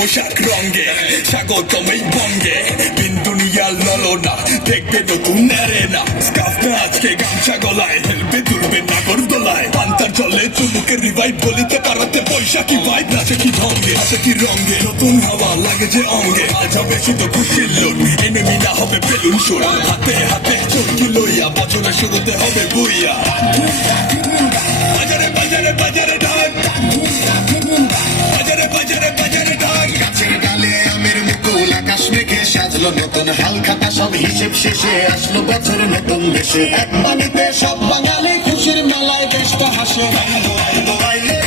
পোশাক রঙে স্বাগতম এই বঙ্গে বিন দুনিয়ার ললনা দেখবে নতুন নেরেনা স্কাফটা আজকে গামছা গলায় হেলবে তুলবে নাগর দোলায় পান্তার জলে চুমুকে রিভাইভ বলিতে পারাতে বৈশাখী ভাই নাচে কি ভঙ্গে হাতে কি রঙে নতুন হাওয়া লাগে যে অঙ্গে আজ হবে শুধু খুশির লোক এনিমি না হবে বেলুন সুর হাতে হাতে চলকি লইয়া বছরের শুরুতে হবে বুইয়া বাজারে বাজারে বাজারে ঢাক বাজারে বাজারে বাজারে ঢাক গাছের ডালে আমের মুকুল আকাশ মেঘে সাজলো নতুন হালখাতা সব হিসেব শেষে আসলো বছর নতুন দেশে এক পানিতে সব বাঙালি খুশির মেলায় দেশটা হাসে আইলো আইলো আইলো